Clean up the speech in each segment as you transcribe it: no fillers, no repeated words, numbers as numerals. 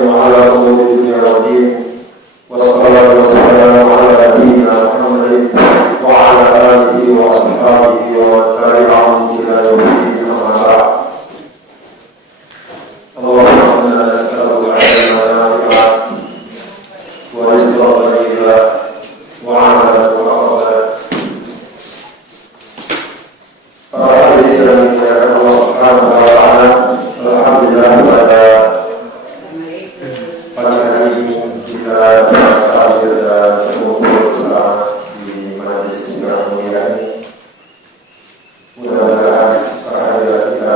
وسلم على أمور الدنيا والدين والصلاة والسلام على نبينا محمد وعلى آله وأصحابه ومن تبعهم إلى يوم الدين أما بعد. اللهم إنا نسألك علما نافعا ورزقا طيبا وعملا متقبلا. Allah Subhanahu wa ta'ala, alhamdulillah pada hari ini kita bisa hadir dan berkumpul bersama di majelis yang mulia ini. Mudah-mudahan kehadiran kita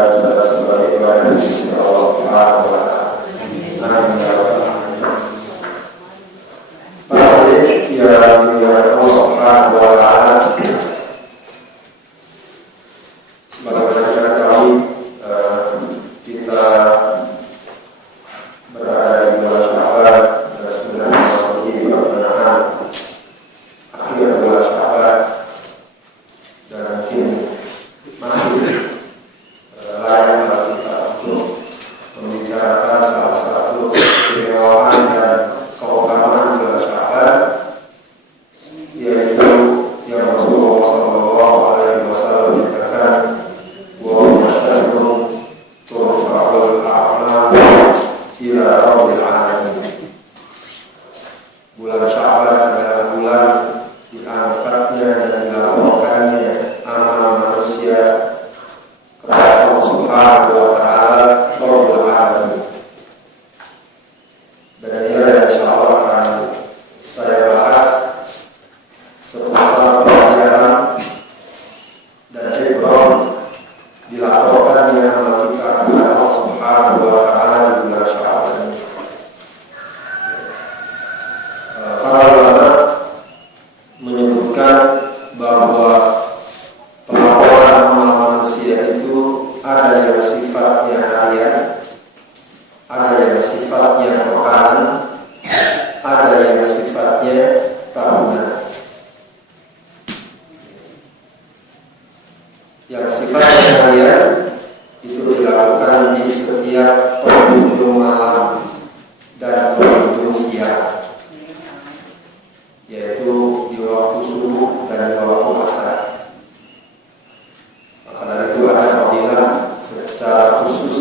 sebagai ibadah di sisi Allah Subhanahu wa ta'ala. Amin ya rabbal alamin. Para hadirin yang dimuliakan Allah Subhanahu wa ta'ala, kita berada di bulan Sya'ban dan sudah memasuki pertengahan akhir bulan Sya'ban, dan mungkin masih layak bagi kita untuk membicarakan salah satu keistimewaan dan keutamaan bulan Sya'ban, yaitu yang Rasulullah Shallallahu Alaihi Wasallam menyatakan bahwa turfa'ul a'mal ila rabbil alamin. Bulan Sya'ban adalah bulan diangkatnya dan dilaporkannya amal manusia kepada Allah Subhanahu wa ta'ala Rabbul alamin. Dan ini insyaallah akan saya bahas seputar pelajaran dan ibrah dilaporkannya amal kita kepada Allah Subhanahu wa ta'ala di bulan Sya'ban. Para ulama menyebutkan bahwa pelaporan amal manusia itu ada yang sifatnya harian, ada yang sifatnya pekan, ada yang sifatnya tahunan. Yang sifatnya harian itu dilakukan di setiap penghujung malam dan penghujung siang, yaitu di waktu subuh dan di waktu asar. Maka dari itu ada fadilah secara khusus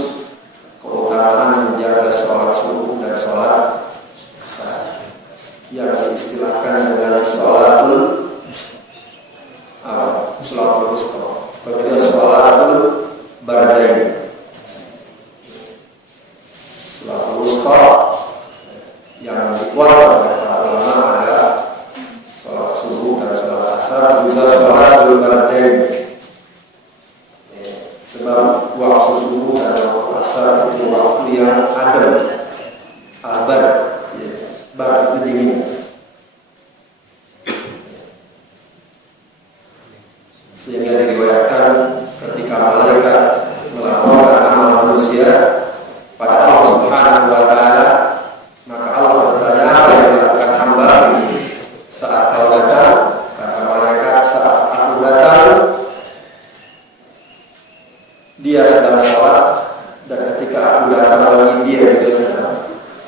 keutamaan menjaga sholat subuh dan sholat asar, yang diistilahkan dengan sholatul wusta, atau juga sholatul bardain. Sholatul wusta yang dikuatkan oleh para ulama adalah sholat subuh dan sholat asar, juga sholatul bardain. Sebab waktu subuh dan waktu asar itu waktu yang adem, albar, bar itu dingin. Sehingga diriwayatkan ketika malaikat melaporkan amal manusia pada Allah Subhanahu wa ta'ala, maka Allah bertanya, apa yang dilakukan hamba saat kau datang? Kata malaikat, saat aku datang dia sedang sholat, dan ketika aku datang lagi dia juga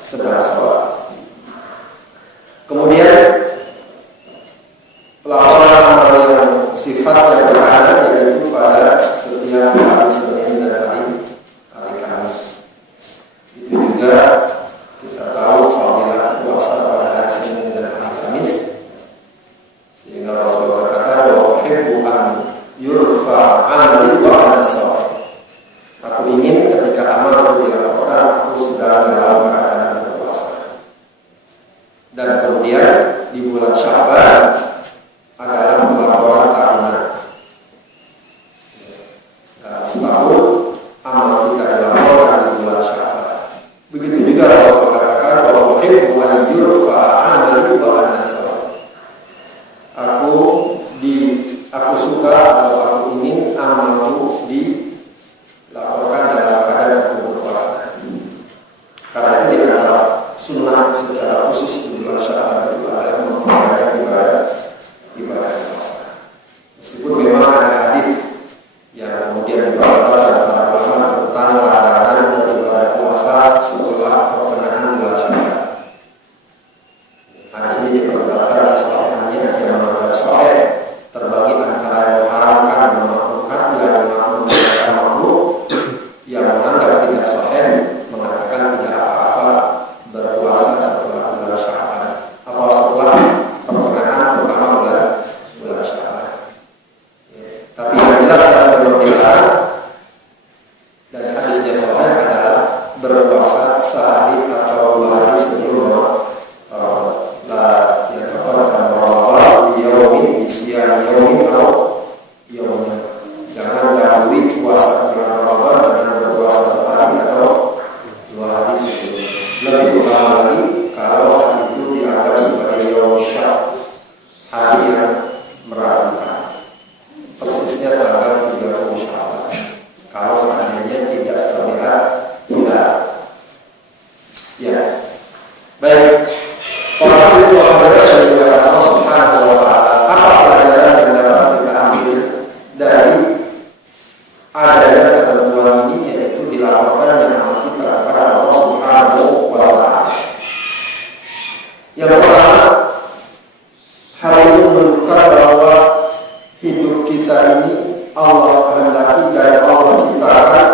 sedang sholat. Kemudian pelaporan amal yang sifatnya berkaitan yaitu pada setiap hari Senin dan hari Kamis. Itu juga kita tahu fadilah puasa pada hari Senin dan hari Kamis, sehingga Rasulullah katakan bahwa uhibbu an yurfa amali wa ana shawm. Aku ingin ketika amal dilaporkan aku sedang dalam keadaan berpuasa. Dan kemudian di bulan Sya'ban adalah pelaporan tahunan. Setahun amal kita dilaporkan di bulan Sya'ban. Begitu juga Rasulullah katakan bahwa uhibbu an yurfa amali wa ana shawm. Aku suka atau aku ingin amalku dilaporkan dalam keadaan aku berpuasa. mengatakan tidak apa-apa berpuasa setelah bulan Sya'ban atau setelah pertengahan pertama bulan Sya'ban. Tapi yang jelas Rasulullah bilang dan hadisnya sahih adalah berpuasa sehari atau 2 hari sebelum Ramadan yaumin isyan yaumin atau yaumin. Jangan dahului puasa bulan Ramadan dengan berpuasa sehari atau 2 hari sebelumnya. Lebih utama lagi kalau hari itu dianggap sebagai yaum syak, hari yang meragukan. Persisnya tanggal 30 Syawal. Kalau seandainya tidak terlihat hilal. Ya. Baik. Orang itu dari juga Allah Subhanahu wa taala. Apa pelajaran yang dapat kita ambil dari adanya ketentuan ini, yaitu dilaporkan amal kita kepada Allah Subhanahu wa taala. Yang pertama, hal ini menunjukkan bahwa hidup kita ini Allah kehendaki dan Allah ciptakan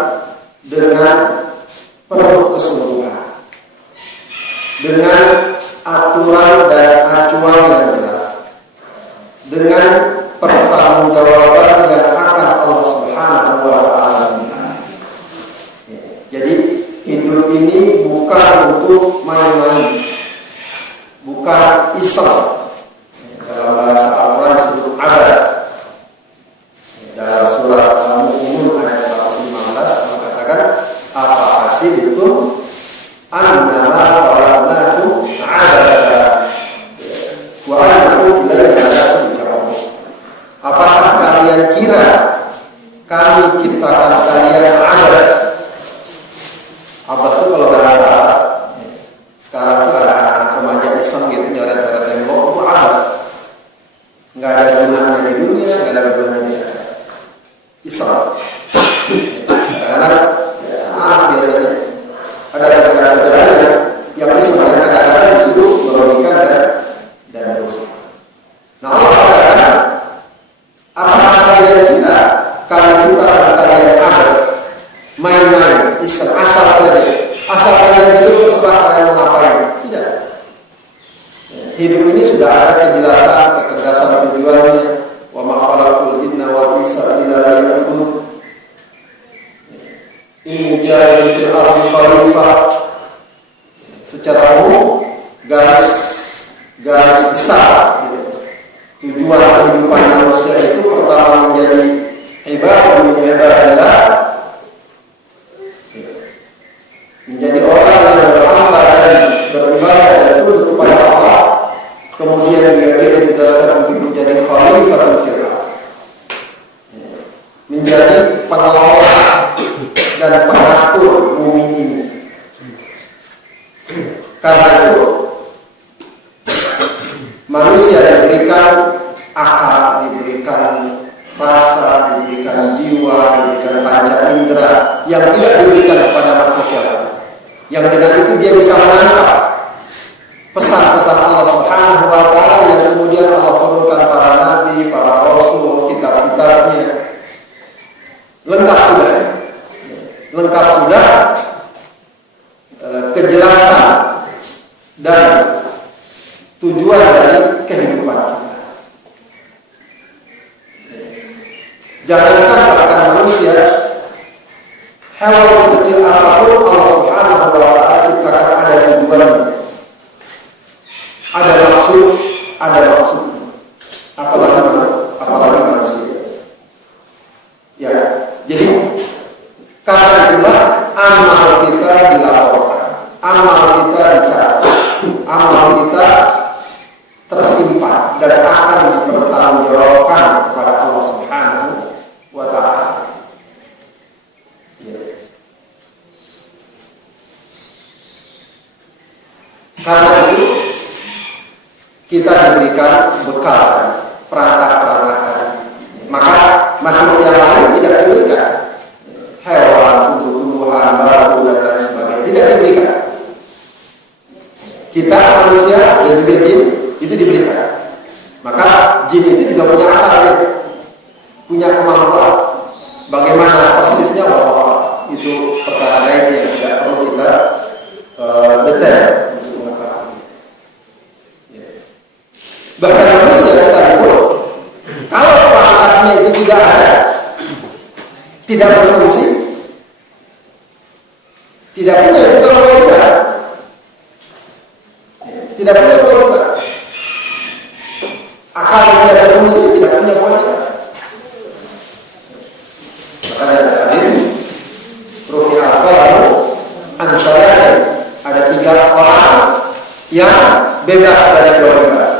dengan penuh kesungguhan, dengan aturan dan acuan yang jelas, dengan pertanggungjawaban yang akan Allah Subhanahu wa taala minta. Jadi hidup ini bukan untuk main-main, bukan iseng. Dalam bahasa Al-Quran disebut abad. Dalam surat Al-Mu'minun ayat 115 mengatakan apa hasibtum annama khalaqnakum abada wa annakum ilaina la turja'un. Apakah kalian kira kami ciptakan kalian abad? Abad itu kalau bahasa Arab, sekarang itu ada anak-anak remaja iseng gitu nyoret-nyoret tembok, itu abad. Nggak ada gunanya di dunia, nggak ada gunanya di akhirat. Iseng. Karena anak biasanya ada kerjaan-kerjaan yang iseng, yang kadang-kadang disuruh merugikan dan dosa. Nah Allah katakan, apakah kalian kira kami ciptakan kalian abad, main-main, iseng, asal saja, asal kalian hidup terserah kalian mau ngapain? Tidak. Hidup ini sudah ada kejelasan, ketegasan tujuannya. Wa ma khalaqul jinna wal insa illa liya'budun. Inni ja'ilun fil ardi khalifah. Secara umum garis besar tujuan kehidupan manusia itu pertama menjadi ibadah, menjadi orang yang berhamba dan beribadah dan tunduk kepada Allah. Kemudian dia ditugaskan untuk menjadi khalifatul fil ardh, menjadi pengelola dan pengatur bumi ini. Karena itu manusia diberikan akal, diberikan rasa, diberikan jiwa, diberikan panca indera yang tidak diberikan kepada makhluk yang lain. Yang dengan itu dia bisa menangkap pesan-pesan Allah Subhanahu wa taala yang kemudian Allah turunkan para nabi, para rasul, kitab-kitabnya. Lengkap sudah kejelasan dan tujuan dari kehidupan kita. Jangankan bahkan manusia, hewan sekecil apapun Allah Subhanahu wa taala ciptakan ada tujuannya, ada maksud, apalagi manusia. Ya, jadi karena itulah amal kita dilaporkan, amal kita dicatat, amal kita tersimpan dan akan dipertanggungjawabkan kepada Allah Subhanahu wa taala. Ya. Karena itu kita diberikan bekal, perangkat-perangkat tadi. Maka makhluk yang lain tidak diberikan. Hewan, tumbuh-tumbuhan, batu dan lain sebagainya tidak diberikan. Kita manusia dan juga jin itu diberikan. Maka jin itu juga punya akal, punya kemampuan. Bagaimana persisnya, itu perkara lain yang tidak perlu tidak punya juga kewajiban. Tidak punya kewajiban. Akal yang tidak berfungsi tidak punya kewajiban. Makanya tadi Rufi al-Qalam antara ada 3 orang yang bebas dari kewajiban.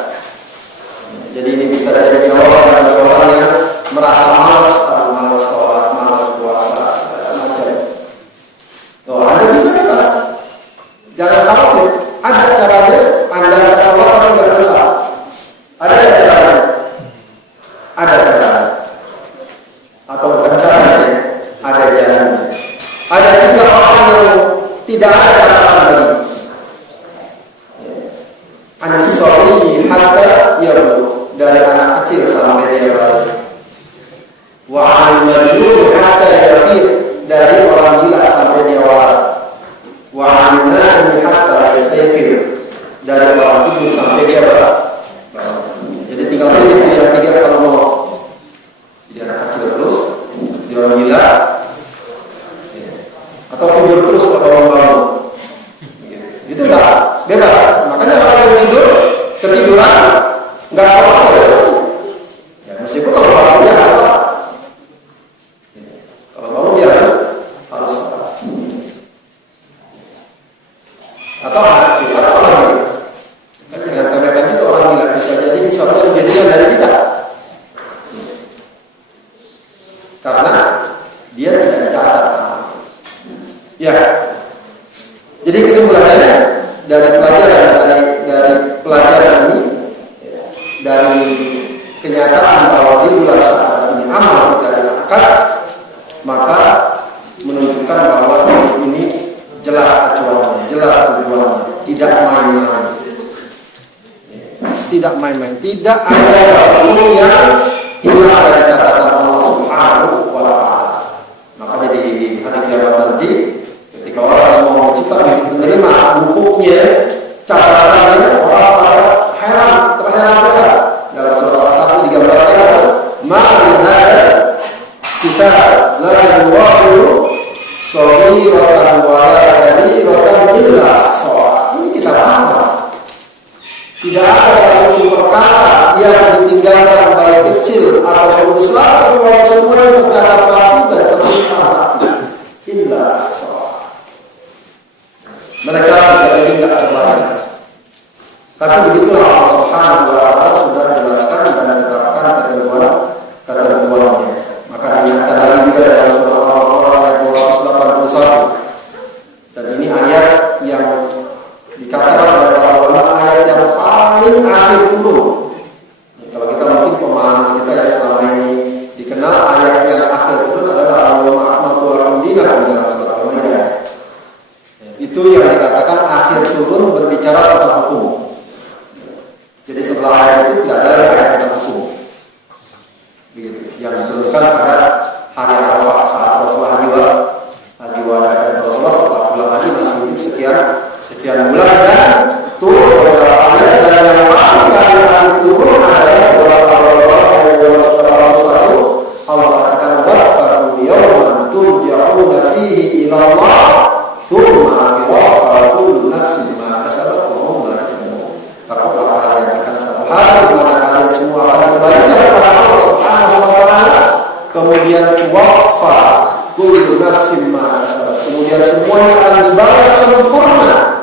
Jadi ini bisa jadi jawaban dari orang yang merasa malas sholat, malas puasa, segala macam. Tuh, Anda bisa bebas. Jangan khawatir. Ada caranya. Anda tidak sholat, Anda tidak dosa. Ada caranya. Ada caranya. Atau bukan caranya. Ada jalannya. Ada 3 orang yang tidak ada catatan lagi. Anisori hatta yabu, dari anak kecil sampai dia balik. Wa al-majnun hatta yafir, dari orang gila sampai dia waras. Wa al-na'im hatta yastayqir, dari orang tidur sampai dia bangun. Jadi tinggal pilih yang 3 kalau mau. Jadi anak kecil terus, dia orang gila, atau tidur terus kalau bangun. Itu udah bebas. Makanya orang yang tidur ketiduran nggak salah ya, meskipun kalau bangun dia harus salah. Kalau bangun dia harus salah. Atau anak kecil atau orang gila. Kan jangan remehkan itu orang gila, bisa jadi hisabnya lebih ringan dari kita. Karena dia tidak dicatat. Ya. Jadi kesimpulannya dari pelajaran ini, dari kenyataan bahwa di bulan Syawal ini amal kita diangkat, maka menunjukkan bahwa ini jelas acuannya, jelas tujuannya, tidak main-main. Tidak main-main, tidak ada sesuatu yang hilang dari catatan Allah Subhanahu wa Ta'ala. Maka jadi hari kiamat nanti, ketika orang semua mau cita menerima bukunya, catatannya, orang pada heran, terheran-heran. Dalam surat Al-Kahfi digambarkan, ma'al hada kita la yuwahidu saghiratan wa la kabiratan illa sha'a. Ini kita paham. Tidak ada satu perkara yang ditinggalkan baik kecil atau besar, kecuali semuanya tercatat rapi dan tersisa rapi. Illa sha'a. Mereka bisa jadi tidak terbayang. Tapi begitulah Allah Subhanahu wa Ta'ala sudah jelaskan dan tetapkan ketentuannya. Maka diingatkan lagi juga dalam surah Al-Baqarah ayat 281. Dan ini ayat yang dikatakan oleh para ulama ayat yang paling akhir dulu. Kalau kita mungkin pemahaman kita yang selama ini dikenal ayat yang akhir dulu adalah al-yawma akmaltu lakum dinakum dalam surah Al-Maidah. Itu yang dikatakan akhir turun berbicara tentang hukum. Jadi setelah ayat itu tidak ada lagi ayat tentang hukum. Begitu. Yang diturunkan pada hari Arafah saat Rasulullah haji wada dan Rasulullah setelah pulang haji masih hidup sekian bulan dan turun beberapa ayat, dan yang paling akhir turun adalah surah Al-Baqarah ayat 281. Allah katakan wattaqu yawman turja'una fihi ila Allah tsumma tuwaffa kullu nafsin ma kasabat wa hum la yuzlamun. Takutlah kalian akan satu hari di mana kalian semua akan kembalikan kepada Allah Subhanahu wa Ta'ala, kemudian tuwaffa kullu nafsin ma kasabat, kemudian semuanya akan dibalas sempurna.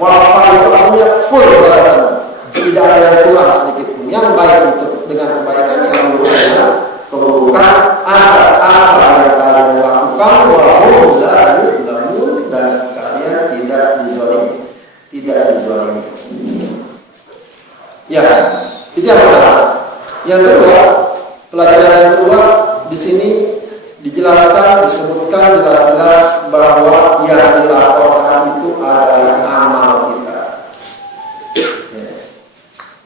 Wafa itu artinya full balasan, tidak ada yang kurang sedikit pun. Yang baik untuk dengan kebaikan, yang buruk dengan keburukan atas apa yang kalian lakukan. Wahum la yuzlamun, dan kalian tidak dizalimi. Ya, itu yang pertama. Yang kedua, pelajaran yang kedua di sini dijelaskan, disebutkan jelas-jelas bahwa yang dilaporkan itu adalah amal kita.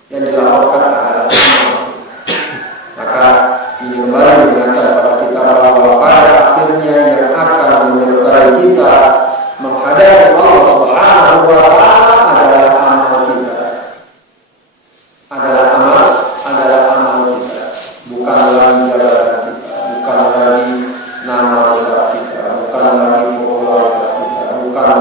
Yang dilaporkan adalah amal. Maka ini kembali mengingatkan kepada kita bahwa pada akhirnya yang akan menyertai kita menghadapi Allah Subhanahu wa Ta'ala adalah amal kita. Adalah amal kita. Bukan lagi jabatan kita, bukan lagi nama besar kita, bukan lagi popularitas kita, bukan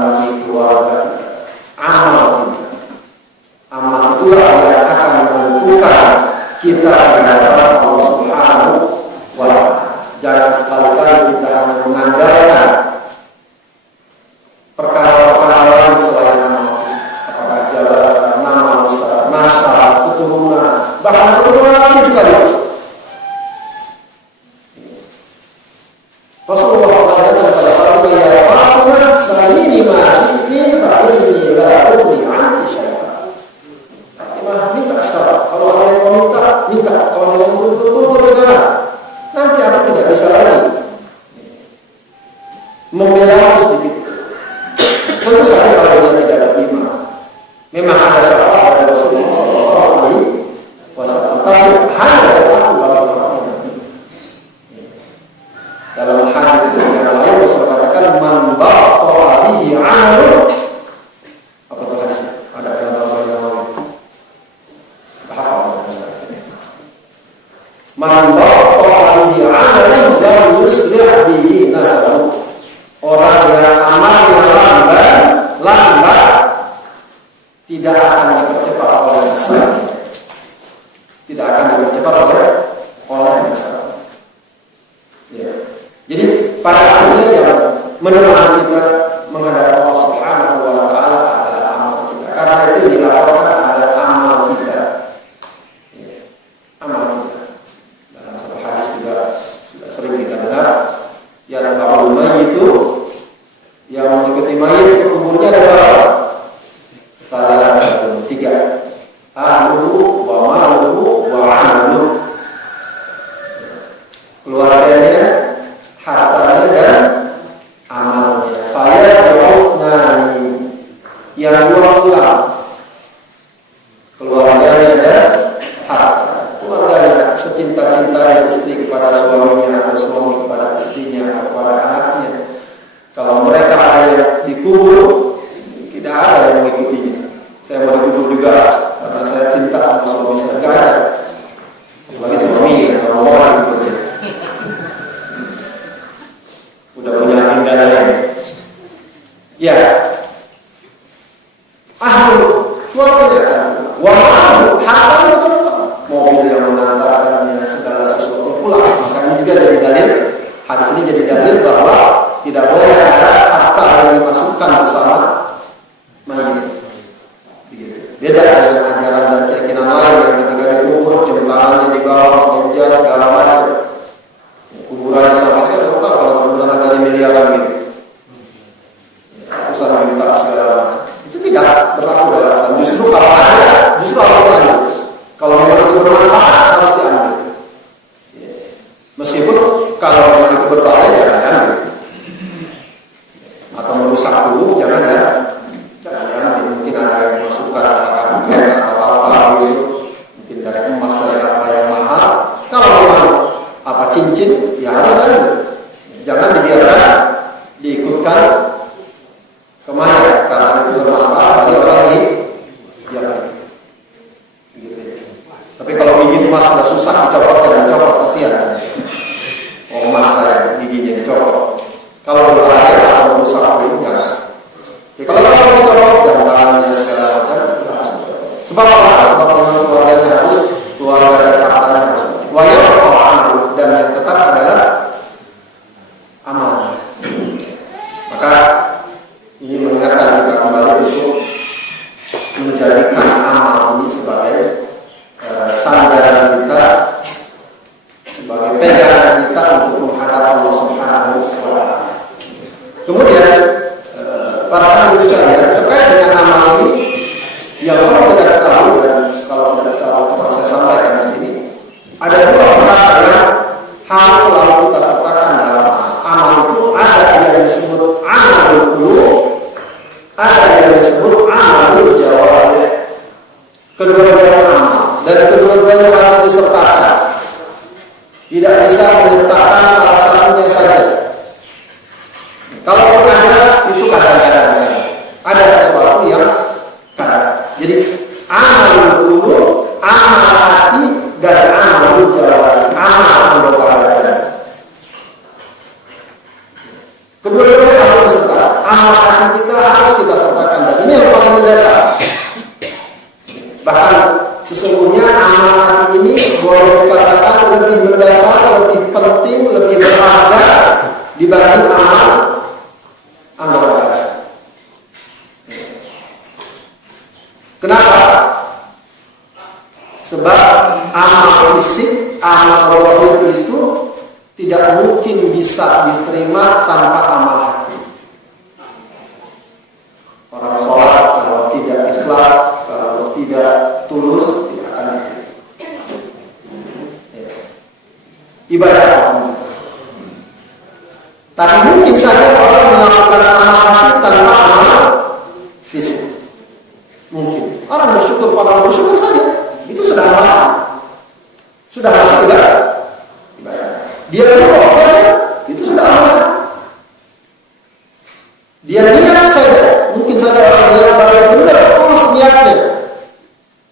mengikuti mayit ke kuburnya ada berapa? Salah 3. Ahluhu wa maluhu wa amaluhu. Keluarganya, hartanya dan amalnya. Fayad'ufnani, yang 2 pulang. Keluarganya dan harta. Keluarganya secinta-cintanya istri kepada suaminya atau suami kepada istrinya atau kepada anaknya. Kalau mereka ada yang dikubur, tidak ada yang mengikutinya. Saya mau dikubur juga karena saya cinta sama suami saya, tidak ada. Bagi suami kalau orang gitu, udah punya agenda lain. Ya, keluarganya, wah, harta itu mobil yang mengantarkannya segala sesuatu pulang. Makanya juga jadi dalil, hadis ini jadi dalil bahwa tidak boleh ada harta yang dimasukkan bersama mayit. Beda dengan ajaran dan keyakinan lain yang ketika dikubur jembatannya di bawah, meja segala macam. Kuburannya sampai saya tahu kalau kuburan harganya miliaran gitu. Usaha minta segala macam. Itu tidak berlaku dalam Islam. Justru kalau ada, justru harus diambil. Kalau memang itu bermanfaat harus diambil. Meskipun kalau memang itu berbahaya jangan diambil. Atau merusak tubuh jangan diambil. Mungkin ada yang masukkan apakah bukan atau apa gitu. Mungkin dari emas dari apa yang mahal. Kalau memang apa cincin ya harus diambil. Jangan dibiarkan diikutkan ke mayat karena itu bermanfaat bagi orang yang gitu. Tapi kalau gigi emas sudah susah dicopot, jangan dicopot, kasihan. Oh, emas saya giginya dicopot. Kalau berbahaya atau merusak itu jangan. Ya, kalau dicopot jambangnya segala macam itu harus. Sebab apa? Sebab keluarganya harus, keluarga dan hartanya harus. Wajib amal, dan yang tetap adalah amal. Maka ini mengingatkan kita kembali untuk menjadikan amal ini sebagai sandaran kita, sebagai pegangan kita untuk menghadap Allah Subhanahu wa Ta'ala. Kemudian para hadirin sekalian, terkait dengan amal ini yang perlu kita ketahui dan kalau tidak salah saya sampaikan di sini, ada 2 perkara yang harus selalu kita sertakan dalam amal itu. Ada yang disebut amalul qulub, ada yang disebut amalul jawarih. Kedua-duanya amal dan kedua-duanya harus disertakan. Tidak bisa menyertakan salah satunya saja. Kalau ada itu kadang-kadang saja. Ada sesuatu yang kadang. Jadi amalul qulub, amal hati dan amalul jawarih, amal anggota badan. Kedua-duanya harus disertakan. Amal hati kita harus kita sertakan dan ini yang paling mendasar. Bahkan sesungguhnya amal hati ini boleh dikatakan lebih mendasar, lebih penting, lebih berharga dibanding amal anggota badan. Kenapa? Sebab amal fisik, amal zahir itu tidak mungkin bisa diterima tanpa amal hati. Orang sholat kalau tidak ikhlas, kalau tidak tulus, tidak akan diterima. Ibadah. Tapi mungkin saja orang melakukan amal hati tanpa amal fisik. Mungkin. Orang bersyukur saja. Itu sudah amal. Sudah masuk ibadah. Dia berdoa saja, itu sudah amal. Dia niat saja, mungkin saja orang yang baik benar tulus niatnya.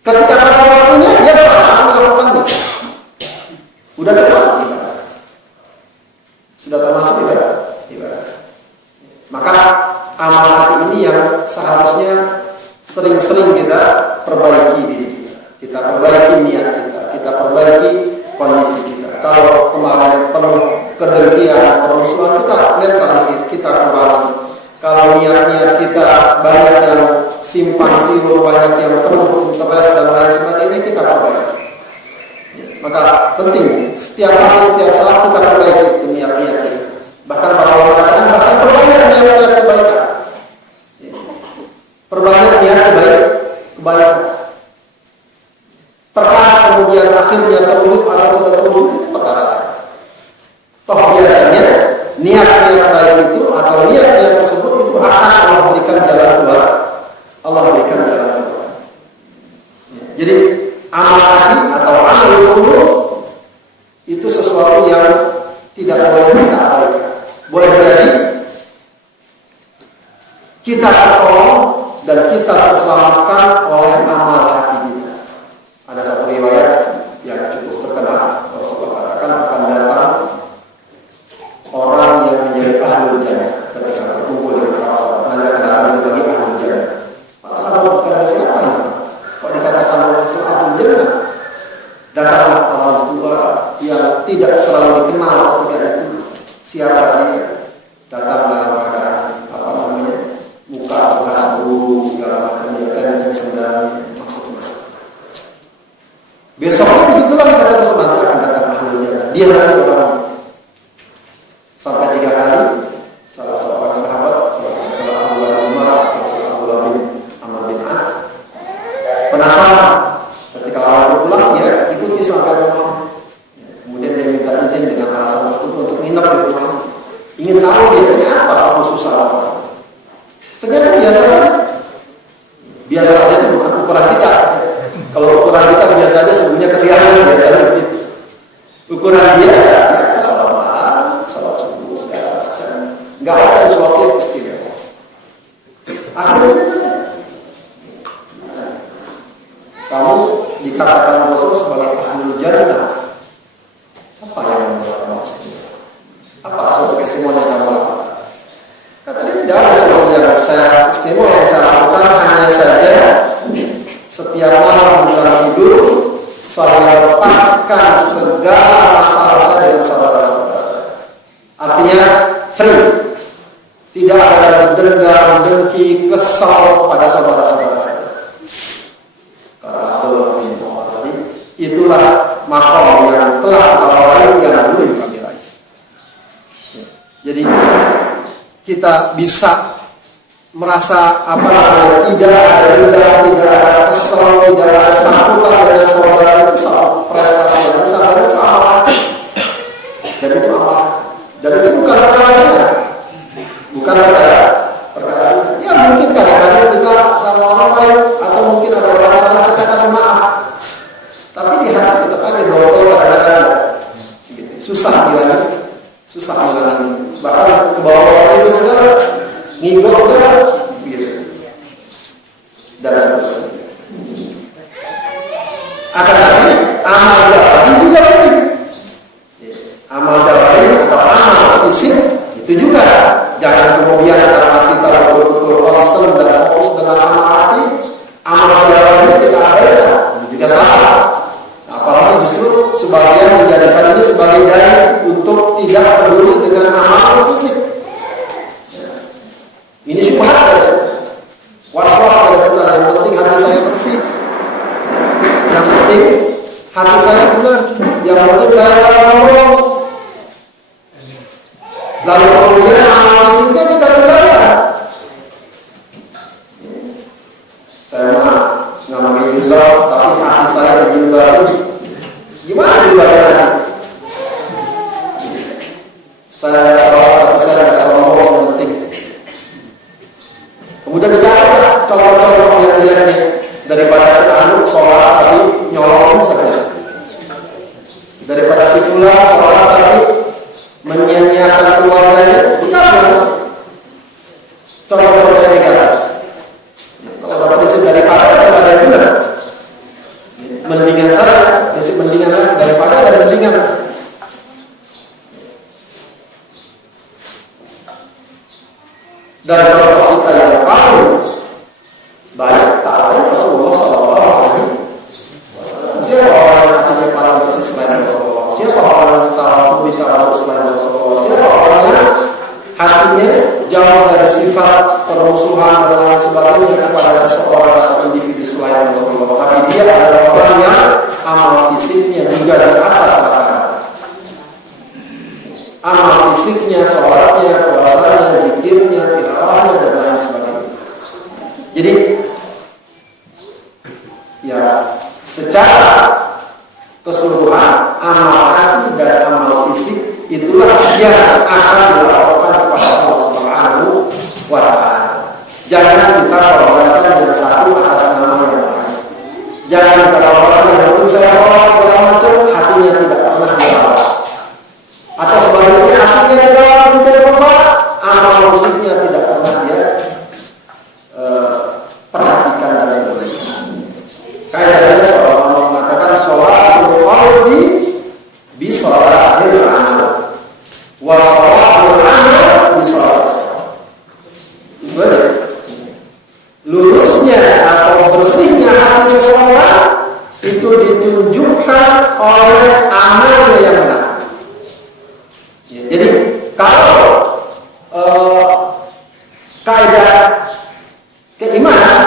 Ketika pada waktunya dia akan melakukannya. Sudah termasuk ibadah. Sudah termasuk ibadah. Maka amal hati ini yang seharusnya sering-sering kita perbaiki diri kita. Kita perbaiki niat kita perbaiki kondisi kita. Kalau kemarin penuh kedengkian, permusuhan, kita lihat kondisi kita kurangi. Kalau niat-niat kita banyak yang simpang siur, banyak yang penuh interest dan lain sebagainya, kita perbaiki. Maka penting setiap hari, setiap saat kita perbaiki itu niat-niat kita. Bahkan para ulama mengatakan bahkan perbanyak niat-niat kebaikan. akhirnya terwujud atau tidak terwujud itu perkara lain. Toh biasanya niat-niat baik itu atau niat-niat tersebut itu akan Allah berikan jalan keluar. Allah berikan jalan keluar. Jadi amal hati atau amal qulub itu sesuatu yang tidak boleh kita abaikan. Boleh jadi kita tertolong dan kita terselamatkan oleh amal hati kita. Ada satu riwayat yang cukup terkenal, Rasulullah katakan akan datang orang yang menjadi ahlul jannah ketika berkumpul dengan para sahabat. Nanti akan datang lagi ahlul jannah. Para sahabat berkata, siapa ini? Kok dikatakan Rasul ahlul jannah? Datanglah orang tua yang tidak terlalu dikenal ketika itu. Siapa dia? Datang dalam keadaan muka bekas burung segala macam, dia tenteng sendalnya, maksud. Besoknya begitu lagi kata Rasul, nanti akan datang ahlul jannah. Dia lagi orang sampai 3 kali. Salah seorang sahabat, salah Abdullah bin Umar, salah Abdullah bin Amr bin As, penasaran. Ketika awal pulang, dia ikuti sampai rumah. Kemudian dia minta izin dengan alasan tertentu untuk nginep di rumah. Ingin tahu dia punya apa, kamu susah apa. Ternyata biasa saja. Biasa saja itu bukan ukuran kita. Kalau ukuran kita biasa saja, sebenarnya kesiangan biasanya begitu. Ukuran dia biasa, salat malam, salat subuh segala macam. Enggak ada sesuatu yang istimewa. Akhirnya ditanya, kamu dikatakan Rasul sebagai ahlul jannah. Apa yang membuat kamu istimewa? Apa sebagai semuanya kamu lakukan? Kata dia, tidak ada sesuatu yang saya istimewa yang saya lakukan, hanya saja setiap malam menjelang tidur saya lepaskan segala masalah saya dengan saudara-saudara saya. Artinya free, tidak ada lagi dendam, dengki, kesal pada saudara-saudara saya. Kata Abdullah bin Umar tadi, itulah makom yang telah kami yang belum kami raih. Jadi kita bisa merasa tidak ada dendam, tidak ada kesal, tidak ada sambutan dengan saudara, itu satu prestasi yang besar, dan itu amal. Dan itu amal. Dan itu bukan perkara, bukan perkara. Ya mungkin kadang-kadang kita sama orang lain atau mungkin ada orang salah kita kasih maaf. Tapi di hati tetap aja dorong kadang-kadang. Susah ngilangin. Bahkan ke bawah itu segala ngigok segala gitu. Dan seterusnya. Akan tetapi amal jawari juga penting. Amal jawari atau amal fisik itu juga. Jangan kemudian karena kita betul-betul concern dan fokus dengan amal hati, amal jawari kita abaikan. Itu juga salah. Apalagi justru sebagian menjadikan ini sebagai dalil untuk tidak peduli dengan amal fisik. Ini syubhat dari sana. Was-was dari sana. Yang penting hati saya bersih. Yang penting hati saya benar. Yang penting saya tidak sombong. Lalu kemudian amal fisiknya kita tinggalkan. Saya mah nggak pakai jilbab, tapi hati saya jilbab. Gimana jilbabnya tadi? Saya nggak sholat, tapi saya nggak sombong, yang penting. Kemudian bicara contoh-contoh yang jeleknya daripada si anu sholat tapi nyolong misalnya, daripada si fulan sholat tapi menyia-nyiakan keluarganya, bicara contoh-contoh yang negatif. Kalau dapat disebut daripada ada yang benar, mendingan saya, disebut mendingan daripada dan mendingan. Dan contoh kita yang paling baik tak lain Rasulullah SAW. Siapa orang yang hatinya paling bersih selain Rasulullah? Siapa orang yang tahu bicara selain Rasulullah? Siapa orang yang hatinya jauh dari sifat permusuhan dan lain sebagainya kepada seseorang atau individu selain Rasulullah? Tapi dia adalah orang yang amal fisiknya juga di atas rata-rata. Amal fisiknya, sholatnya, puasanya, zikirnya, tilawahnya, dan lain sebagainya. Jadi, ya secara keseluruhan keimanan,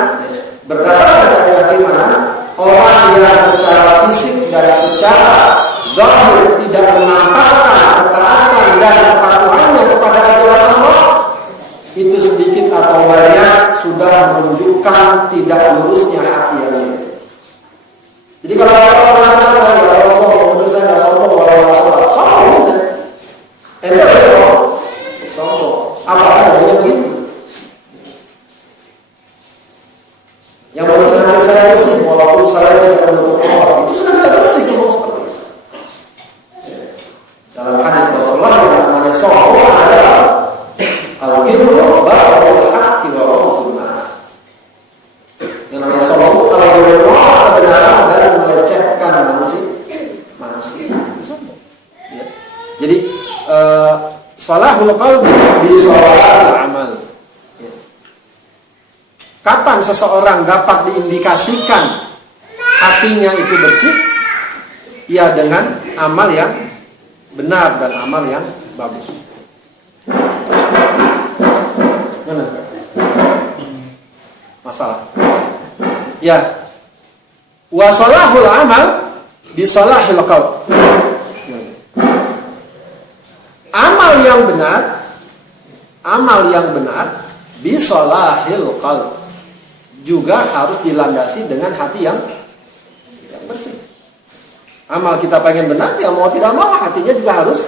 berdasarkan kaidah keimanan, orang yang secara fisik dan secara zahir tidak menampakkan ketaatan dan kepatuhannya kepada ajaran Allah, itu sedikit atau banyak sudah menunjukkan tidak lurusnya hati yang ini. Jadi kalau orang mengatakan saya nggak sombong, yang penting saya nggak sombong walau nggak sholat, sombong. Ente sombong. Apa adanya begitu? Yang penting hati saya bersih, walaupun saya tidak menutup aurat, itu sudah tidak bersih ngomong seperti itu. Dalam hadis Rasulullah yang namanya sombong adalah al-kibru ba'dul haqqi wa ghadabun nas. Yang namanya sombong itu kalau dia menolak kebenaran dan melecehkan manusia. Itu sombong. Ya. Jadi salahul qalbi bi salahil amal. Ya. Kapan seseorang dapat diindikasikan hatinya itu bersih? Ya dengan amal yang benar dan amal yang bagus. Mana? Masalah. Ya. Wa salahul amal bi salahil qalb. Amal yang benar bi salahil qalb juga harus dilandasi dengan hati yang bersih. Amal kita pengen benar, ya mau tidak mau hatinya juga harus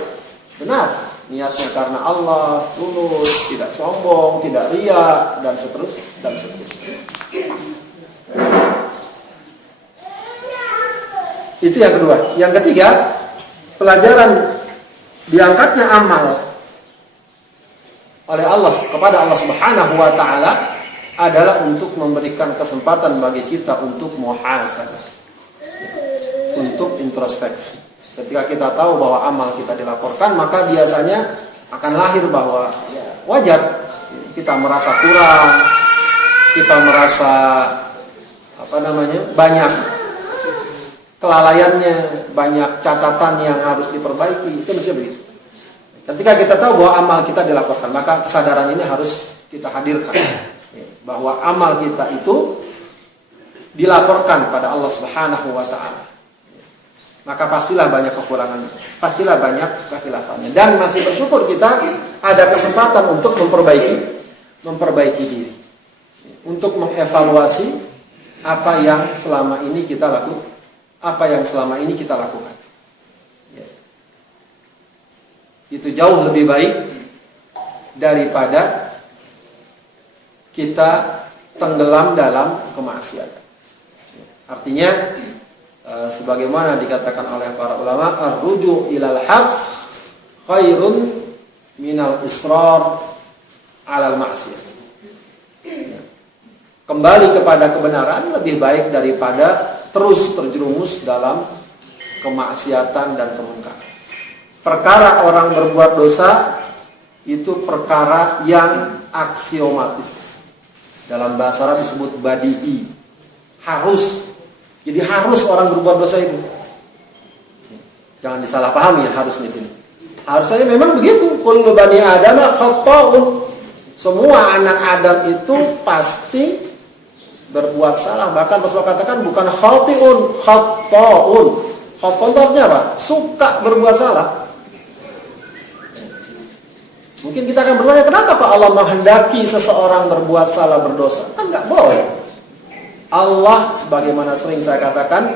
benar. Niatnya karena Allah, tulus, tidak sombong, tidak riya, dan seterusnya. Itu yang kedua. Yang ketiga, pelajaran diangkatnya amal oleh Allah kepada Allah Subhanahu wa taala adalah untuk memberikan kesempatan bagi kita untuk muhasabah, untuk introspeksi. Ketika kita tahu bahwa amal kita dilaporkan, maka biasanya akan lahir bahwa wajar kita merasa kurang, kita merasa banyak kelalaiannya, banyak catatan yang harus diperbaiki. Itu mesti begitu. Ketika kita tahu bahwa amal kita dilaporkan, maka kesadaran ini harus kita hadirkan bahwa amal kita itu dilaporkan pada Allah Subhanahu wa taala. Maka pastilah banyak kekurangannya, pastilah banyak kekhilaafannya, dan masih bersyukur kita ada kesempatan untuk memperbaiki diri, untuk mengevaluasi apa yang selama ini kita lakukan. Ya. Itu jauh lebih baik daripada kita tenggelam dalam kemaksiatan. Artinya sebagaimana dikatakan oleh para ulama, ar-ruju' ilal haqq khairun minal israr 'alal ma'siyah. Kembali kepada kebenaran lebih baik daripada terus terjerumus dalam kemaksiatan dan kemungkaran. Perkara orang berbuat dosa itu perkara yang aksiomatis. Dalam bahasa Arab disebut badi'i. Harus. Jadi harus orang berbuat dosa itu. Jangan disalahpahami ya, harus di sini. Harusnya memang begitu. Kullu bani Adam khata'un. Semua anak Adam itu pasti berbuat salah. Bahkan Rasulullah katakan bukan khati'un, khata'un. Khata'un itu artinya apa? Suka berbuat salah. Mungkin kita akan bertanya, kenapa kok Allah menghendaki seseorang berbuat salah, berdosa? Kan nggak boleh. Allah, sebagaimana sering saya katakan,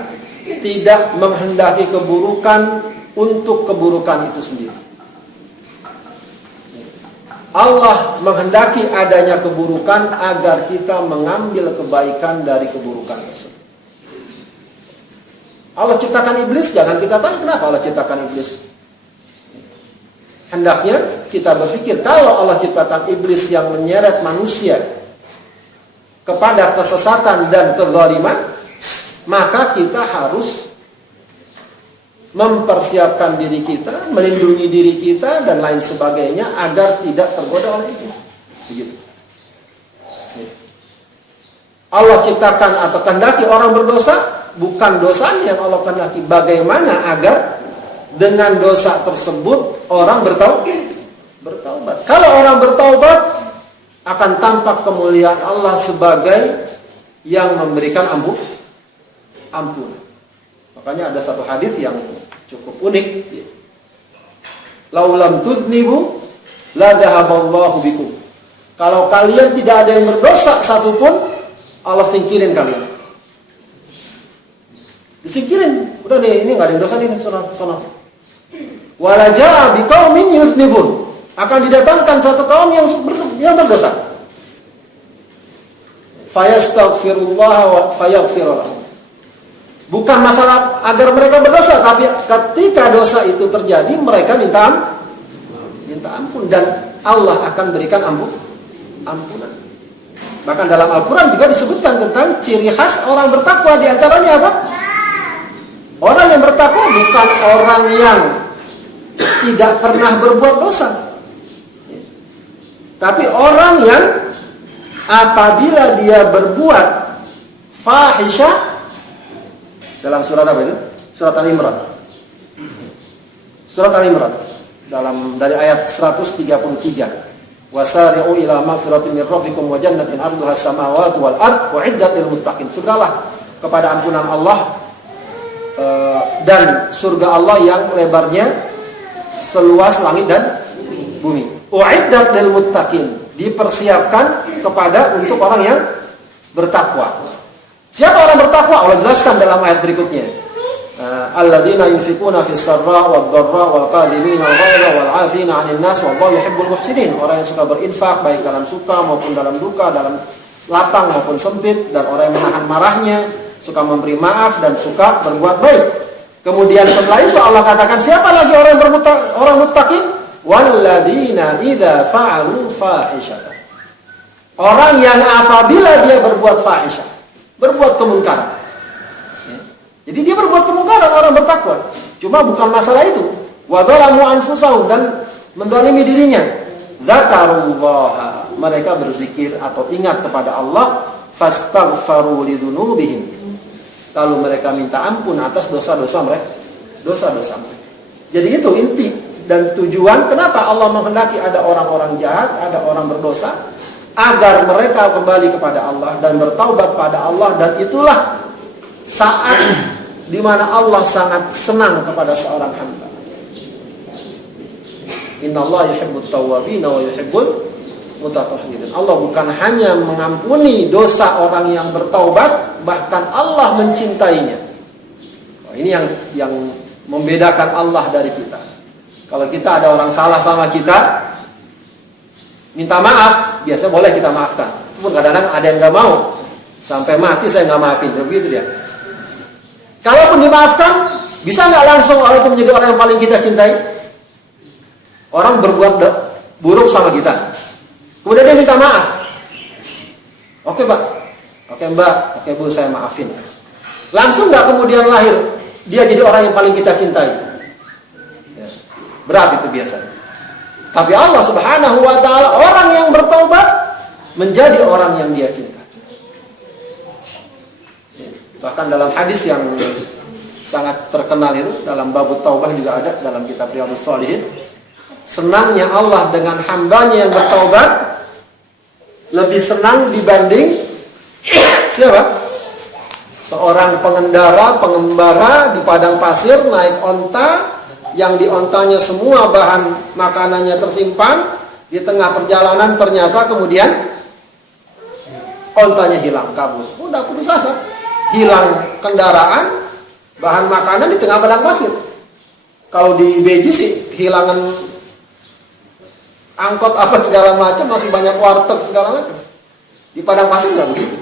tidak menghendaki keburukan untuk keburukan itu sendiri. Allah menghendaki adanya keburukan agar kita mengambil kebaikan dari keburukan tersebut. Allah ciptakan iblis, jangan kita tanya kenapa Allah ciptakan iblis. Hendaknya kita berpikir, kalau Allah ciptakan iblis yang menyeret manusia kepada kesesatan dan kezaliman, maka kita harus mempersiapkan diri kita, melindungi diri kita dan lain sebagainya agar tidak tergoda oleh iblis. Begitu. Allah ciptakan atau kehendaki orang berdosa, bukan dosanya yang Allah kehendaki. Bagaimana agar dengan dosa tersebut orang bertaubat. Kalau orang bertaubat, akan tampak kemuliaan Allah sebagai yang memberikan ampun. Makanya ada satu hadis yang cukup unik. Laulam tudnibu la dhahaballahu bikum. Kalau kalian tidak ada yang berdosa satupun, Allah singkirin kalian. Disingkirin. Udah nih, ini enggak ada yang dosa nih, sono. Wala jaa biqaumin yudnibun. Akan didatangkan satu kaum yang berdosa. Fayastaghfirullah wa fayaghfirullah. Bukan masalah agar mereka berdosa, tapi ketika dosa itu terjadi mereka minta ampun dan Allah akan berikan ampunan. Bahkan dalam Al-Qur'an juga disebutkan tentang ciri khas orang bertakwa, di antaranya apa? Orang yang bertakwa bukan orang yang tidak pernah berbuat dosa. Tapi orang yang apabila dia berbuat fahisyah, dalam surat apa itu? Surat Al-Imran. Surat Al-Imran dari ayat 133. Wasari'u ila magfiratin min rabbikum wa jannatin 'arduha as-samawati wal ard u'iddat lil muttaqin. Segeralah kepada ampunan Allah dan surga Allah yang lebarnya seluas langit dan bumi. U'iddat lil muttaqin, dipersiapkan untuk orang yang bertakwa. Siapa orang bertakwa? Allah jelaskan dalam ayat berikutnya. Alladzina yunfiquna fis sarra wad dharra wal qadimina al ghaidha wal 'afina 'anil nas wallahu yuhibbul muhsinin. Orang yang suka berinfak baik dalam suka maupun dalam duka, dalam lapang maupun sempit, dan orang yang menahan marahnya, suka memberi maaf dan suka berbuat baik. Kemudian setelah itu Allah katakan, siapa lagi orang muttaqin? Walladzina idza fa'alu fahisyatan. Orang yang apabila dia berbuat fahisyah, berbuat kemungkaran. Jadi dia berbuat kemungkaran, orang bertakwa. Cuma bukan masalah itu. Wa dzalamu anfusahum, dan menzalimi dirinya. Dzakarullaha, mereka berzikir atau ingat kepada Allah, fastaghfaru lidzunubihim. Lalu mereka minta ampun atas dosa-dosa mereka. Jadi itu inti dan tujuan kenapa Allah menghendaki ada orang-orang jahat, ada orang berdosa, agar mereka kembali kepada Allah dan bertaubat pada Allah. Dan itulah saat di mana Allah sangat senang kepada seorang hamba. Innallaha yuhibbut tawwabin wa yuhibbul mutatahhirin. Allah bukan hanya mengampuni dosa orang yang bertaubat, bahkan Allah mencintainya. Ini yang membedakan Allah dari kita. Kalau kita ada orang salah sama kita, minta maaf, biasa boleh kita maafkan. Cuma kadang-kadang ada yang nggak mau, sampai mati saya nggak maafin, begitu dia. Kalaupun dimaafkan, bisa nggak langsung orang itu menjadi orang yang paling kita cintai? Orang berbuat buruk sama kita, kemudian dia minta maaf. Oke Pak, oke Mbak, oke Bu, saya maafin. Langsung nggak kemudian lahir dia jadi orang yang paling kita cintai? Ya, berat itu biasanya. Tapi Allah Subhanahu wa ta'ala, orang yang bertaubat menjadi orang yang dia cinta. Bahkan dalam hadis yang sangat terkenal itu, dalam bab taubah juga ada dalam kitab Riyadhus Shalihin, senangnya Allah dengan hambanya yang bertaubat lebih senang dibanding siapa? Seorang pengembara di padang pasir naik onta, yang di ontanya semua bahan makanannya tersimpan. Di tengah perjalanan ternyata kemudian ontanya hilang, kabur. Udah putus asa, hilang kendaraan, bahan makanan di tengah padang pasir. Kalau di Beji sih kehilangan angkot apa segala macam, masih banyak warteg segala macam. Di padang pasir nggak begitu.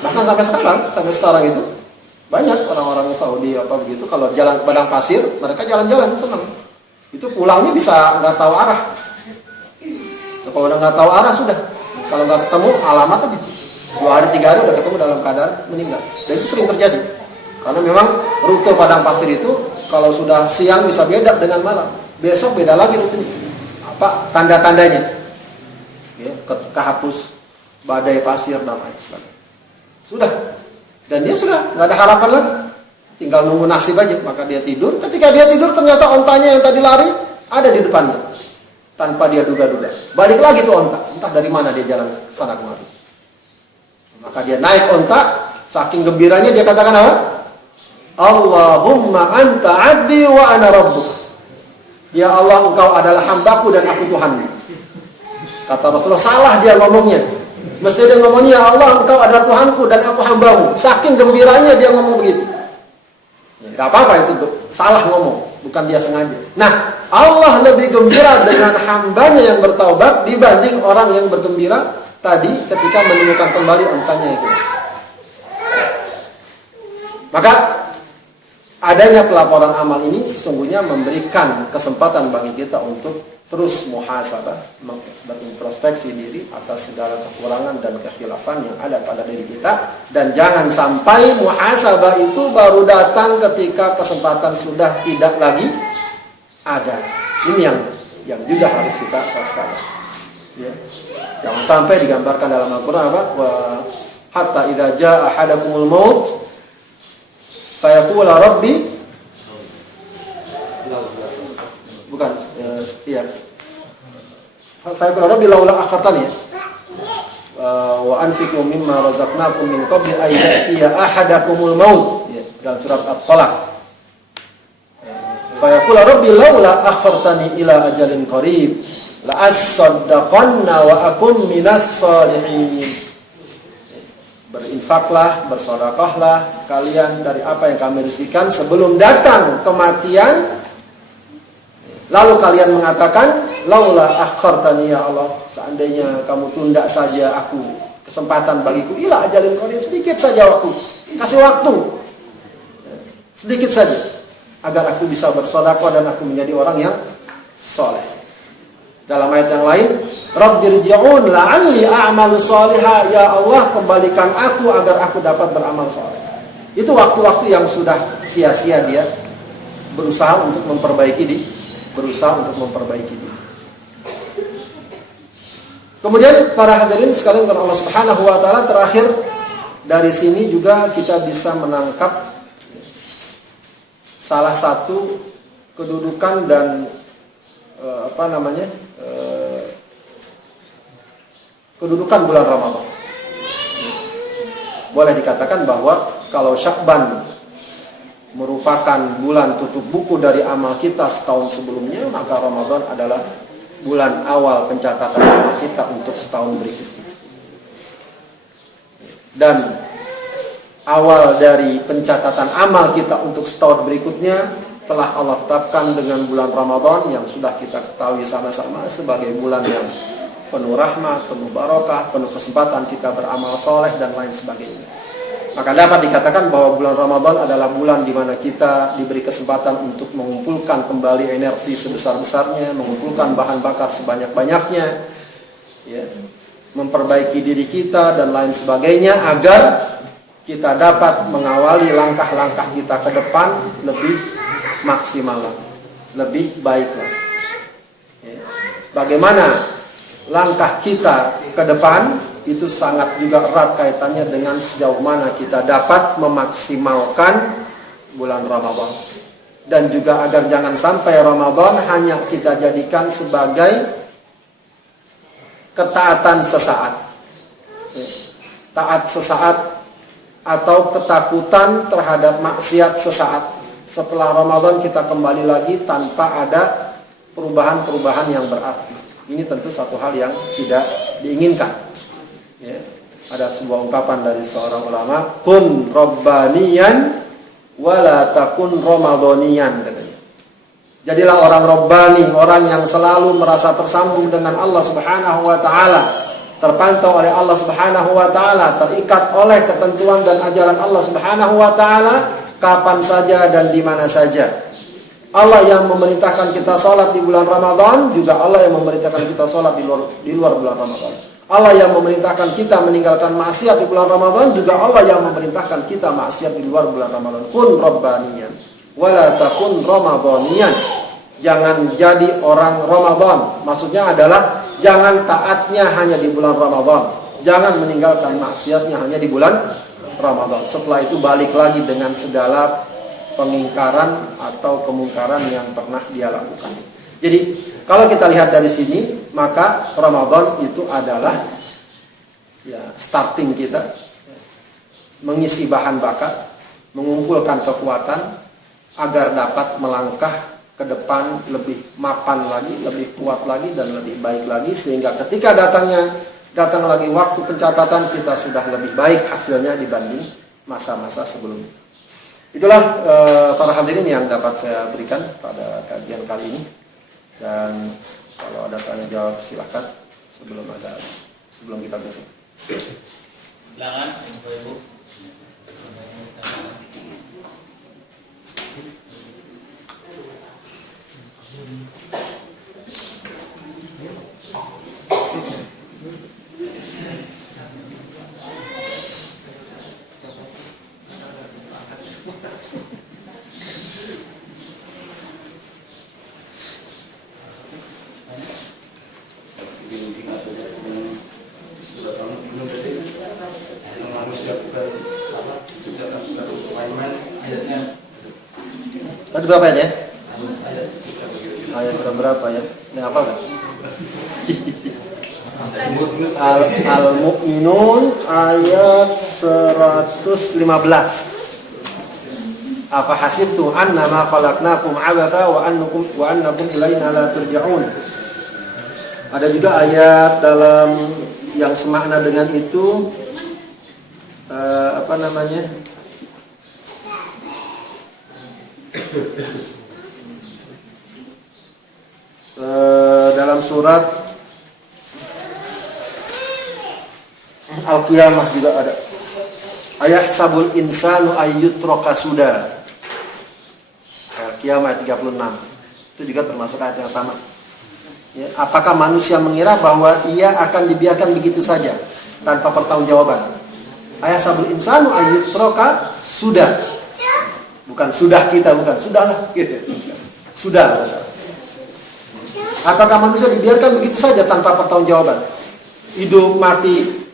Bahkan sampai sekarang itu banyak orang-orang Saudi apa begitu, kalau jalan ke padang pasir mereka jalan-jalan senang. Itu pulangnya bisa nggak tahu arah. Kalau udah nggak tahu arah sudah, kalau nggak ketemu alamat aja, 2 hari 3 hari udah ketemu dalam keadaan meninggal. Dan itu sering terjadi karena memang rute padang pasir itu kalau sudah siang bisa beda dengan malam, besok beda lagi rutenya. Apa tanda-tandanya? Ya, kehapus badai pasir dan lain sebagainya. Sudah, dan dia sudah nggak ada harapan lagi, tinggal nunggu nasib aja. Maka dia tidur. Ketika dia tidur ternyata ontanya yang tadi lari ada di depannya. tanpa dia duga-duga. Balik lagi tuh onta, entah dari mana dia jalan sana kemari. Maka dia naik onta, saking gembiranya dia katakan apa? Allahumma anta abdi wa ana rabbuk. Ya Allah, engkau adalah hambaku dan aku Tuhanmu. Kata Rasulullah, salah dia ngomongnya. Mesti dia ngomongnya, ya Allah, engkau adalah Tuhanku dan aku hambamu. Saking gembiranya dia ngomong begitu. Gak apa-apa itu, salah ngomong, bukan dia sengaja. Nah, Allah lebih gembira dengan hambanya yang bertaubat dibanding orang yang bergembira tadi ketika menemukan kembali ontanya itu. Maka adanya pelaporan amal ini sesungguhnya memberikan kesempatan bagi kita untuk terus muhasabah, berintrospeksi diri atas segala kekurangan dan kekhilafan yang ada pada diri kita, dan jangan sampai muhasabah itu baru datang ketika kesempatan sudah tidak lagi ada. Ini yang juga harus kita waspada. Ya. Jangan sampai digambarkan dalam Al-Qur'an apa? Wa hatta idza jaa ahadakumul maut fayaqula rabbi bukan iya fayaqulu rabbi laula akhartani wa anfiqu mimma razaqnakum min qabli an ya'tiya ahadakumul maut ya, dalam surat At-Talaq. Fayaqulu rabbi laula akhartani ila ajalin qarib la asaddaqanna wa akum minas shalihin. Berinfaklah, bersedekahlah kalian dari apa yang kami rezekikan sebelum datang kematian. Lalu kalian mengatakan, laula akhartani ya Allah, seandainya kamu tunda saja aku kesempatan bagiku ila ajalin qarib, sedikit saja waktu, kasih waktu sedikit saja agar aku bisa bersedekah dan aku menjadi orang yang soleh. Dalam ayat yang lain, Rabbirji'un la'alli a'malu shaliha, ya Allah kembalikan aku agar aku dapat beramal soleh. Itu waktu-waktu yang sudah sia-sia dia berusaha untuk memperbaiki diri. Kemudian para hadirin sekalian karena Allah Subhanahu wa taala, terakhir dari sini juga kita bisa menangkap salah satu kedudukan dan kedudukan bulan Ramadan. Boleh dikatakan bahwa kalau Sya'ban merupakan bulan tutup buku dari amal kita setahun sebelumnya, maka Ramadan adalah bulan awal pencatatan amal kita untuk setahun berikutnya. Dan awal dari pencatatan amal kita untuk setahun berikutnya telah Allah tetapkan dengan bulan Ramadan yang sudah kita ketahui sama-sama sebagai bulan yang penuh rahmat, penuh barokah, penuh kesempatan kita beramal soleh dan lain sebagainya. Maka dapat dikatakan bahwa bulan Ramadan adalah bulan di mana kita diberi kesempatan untuk mengumpulkan kembali energi sebesar-besarnya, mengumpulkan bahan bakar sebanyak-banyaknya, ya, memperbaiki diri kita dan lain sebagainya agar kita dapat mengawali langkah-langkah kita ke depan lebih maksimal, lebih baiklah. Ya. Bagaimana langkah kita ke depan itu sangat juga erat kaitannya dengan sejauh mana kita dapat memaksimalkan bulan Ramadan. Dan juga agar jangan sampai Ramadan hanya kita jadikan sebagai ketaatan sesaat, taat sesaat atau ketakutan terhadap maksiat sesaat. Setelah Ramadan kita kembali lagi tanpa ada perubahan-perubahan yang berarti. Ini tentu satu hal yang tidak diinginkan. Ya, ada sebuah ungkapan dari seorang ulama, kun rabbaniyan wala takun ramadhaniyan, katanya. Jadilah orang rabbani, orang yang selalu merasa tersambung dengan Allah Subhanahu wa taala, terpantau oleh Allah Subhanahu wa taala, terikat oleh ketentuan dan ajaran Allah Subhanahu wa taala kapan saja dan di mana saja. Allah yang memerintahkan kita sholat di bulan Ramadan, juga Allah yang memerintahkan kita sholat di luar bulan Ramadan. Allah yang memerintahkan kita meninggalkan maksiat di bulan Ramadan, juga Allah yang memerintahkan kita maksiat di luar bulan Ramadan. Kun rabbaniyan wala takun ramadhaniyan. Jangan jadi orang Ramadan. Maksudnya adalah jangan taatnya hanya di bulan Ramadan, jangan meninggalkan maksiatnya hanya di bulan Ramadan. Setelah itu balik lagi dengan segala pengingkaran atau kemungkaran yang pernah dia lakukan. Jadi Kalau kita lihat dari sini, maka Ramadan itu adalah ya starting kita, mengisi bahan bakat, mengumpulkan kekuatan agar dapat melangkah ke depan lebih mapan lagi, lebih kuat lagi, dan lebih baik lagi, sehingga ketika datang lagi waktu pencatatan, kita sudah lebih baik hasilnya dibanding masa-masa sebelumnya. Itulah para hadirin yang dapat saya berikan pada kajian kali ini, dan kalau ada tanya jawab silahkan sebelum kita tutup. Silakan Ibu. Tadi berapa ya? Ayat berapa ya? Ini apa kan? Al-Mu'minun ayat 115. Afa hasibtu annama khalaqnakum abatha wa annakum ilaina la turja'un. Ada juga ayat dalam yang semakna dengan itu, dalam surat Al-Qiyamah juga ada. Ayat sabul insanu ayyutroka sudah. Al-Qiyamah 36. Itu juga termasuk ayat yang sama. Ya, apakah manusia mengira bahwa ia akan dibiarkan begitu saja tanpa pertanggungjawaban? Ayat sabul insanu ayyutroka sudah. Bukan sudah kita, bukan sudahlah gitu. Sudah. Apakah manusia dibiarkan begitu saja tanpa pertanggungjawaban? Hidup, mati?